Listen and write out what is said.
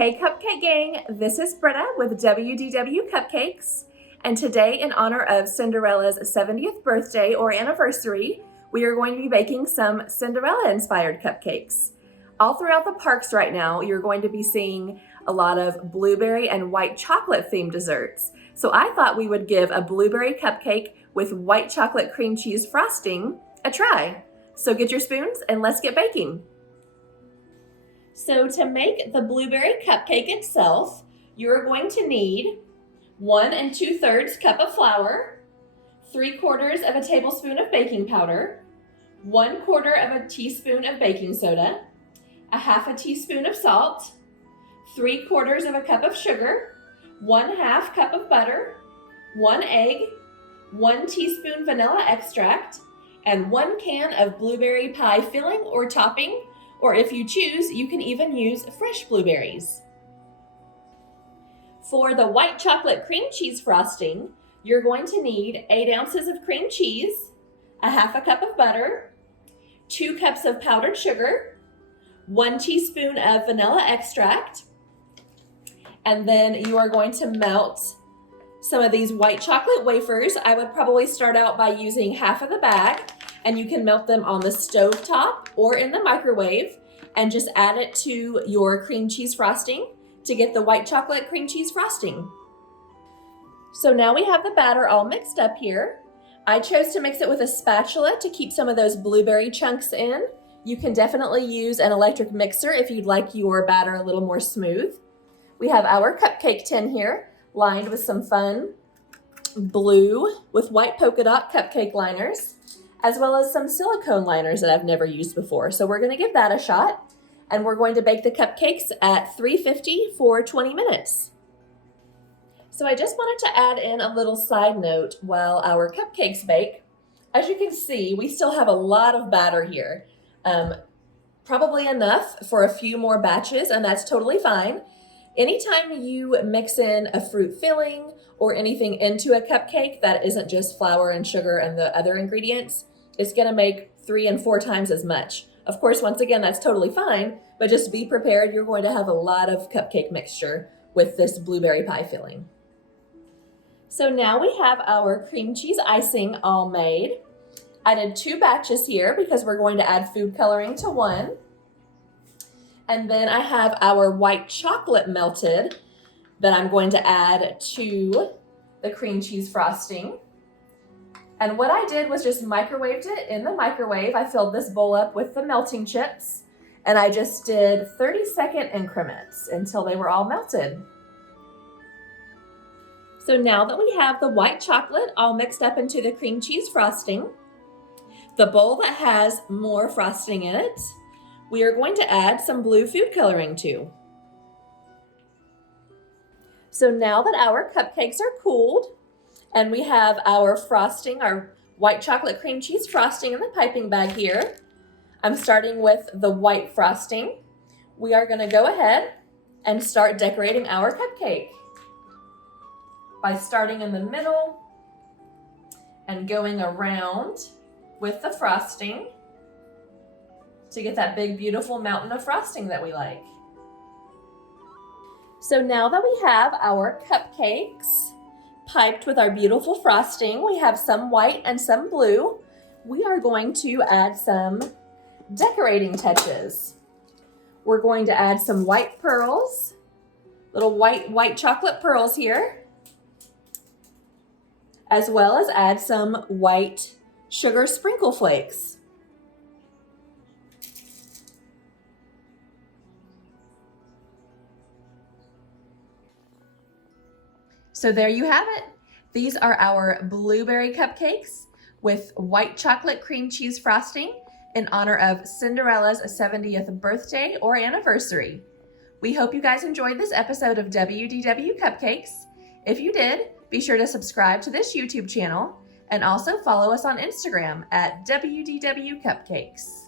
Hey Cupcake Gang, this is Britta with WDW Cupcakes, and today in honor of Cinderella's 70th birthday or anniversary, we are going to be baking some Cinderella-inspired cupcakes. All throughout the parks right now, you're going to be seeing a lot of blueberry and white chocolate themed desserts. So I thought we would give a blueberry cupcake with white chocolate cream cheese frosting a try. So get your spoons and let's get baking. So to make the blueberry cupcake itself, you're going to need 1 2/3 cup of flour, 3/4 of a tablespoon of baking powder, 1/4 of a teaspoon of baking soda, a half a teaspoon of salt, 3/4 of a cup of sugar, 1/2 cup of butter, 1 egg, 1 teaspoon vanilla extract, and 1 can of blueberry pie filling or topping, or if you choose, you can even use fresh blueberries. For the white chocolate cream cheese frosting, you're going to need 8 ounces of cream cheese, a half a cup of butter, 2 cups of powdered sugar, 1 teaspoon of vanilla extract, and then you are going to melt some of these white chocolate wafers. I would probably start out by using half of the bag, and you can melt them on the stove top or in the microwave and just add it to your cream cheese frosting to get the white chocolate cream cheese frosting. So now we have the batter all mixed up here. I chose to mix it with a spatula to keep some of those blueberry chunks in. You can definitely use an electric mixer if you'd like your batter a little more smooth. We have our cupcake tin here lined with some fun blue with white polka dot cupcake liners, as well as some silicone liners that I've never used before. So we're gonna give that a shot, and we're going to bake the cupcakes at 350 for 20 minutes. So I just wanted to add in a little side note while our cupcakes bake. As you can see, we still have a lot of batter here. Probably enough for a few more batches, and that's totally fine. Anytime you mix in a fruit filling or anything into a cupcake that isn't just flour and sugar and the other ingredients, it's gonna make 3 and 4 times as much. Of course, once again, that's totally fine, but just be prepared. You're going to have a lot of cupcake mixture with this blueberry pie filling. So now we have our cream cheese icing all made. I did 2 batches here because we're going to add food coloring to 1. And then I have our white chocolate melted that I'm going to add to the cream cheese frosting. And what I did was just microwaved it in the microwave. I filled this bowl up with the melting chips, and I just did 30-second increments until they were all melted. So now that we have the white chocolate all mixed up into the cream cheese frosting, the bowl that has more frosting in it, we are going to add some blue food coloring to. So now that our cupcakes are cooled and we have our frosting, our white chocolate cream cheese frosting in the piping bag here, I'm starting with the white frosting. We are going to go ahead and start decorating our cupcake by starting in the middle and going around with the frosting to get that big, beautiful mountain of frosting that we like. So now that we have our cupcakes piped with our beautiful frosting, we have some white and some blue, we are going to add some decorating touches. We're going to add some white pearls, little white chocolate pearls here, as well as add some white sugar sprinkle flakes. So there you have it. These are our blueberry cupcakes with white chocolate cream cheese frosting in honor of Cinderella's 70th birthday or anniversary. We hope you guys enjoyed this episode of WDW Cupcakes. If you did, be sure to subscribe to this YouTube channel and also follow us on Instagram at WDW Cupcakes.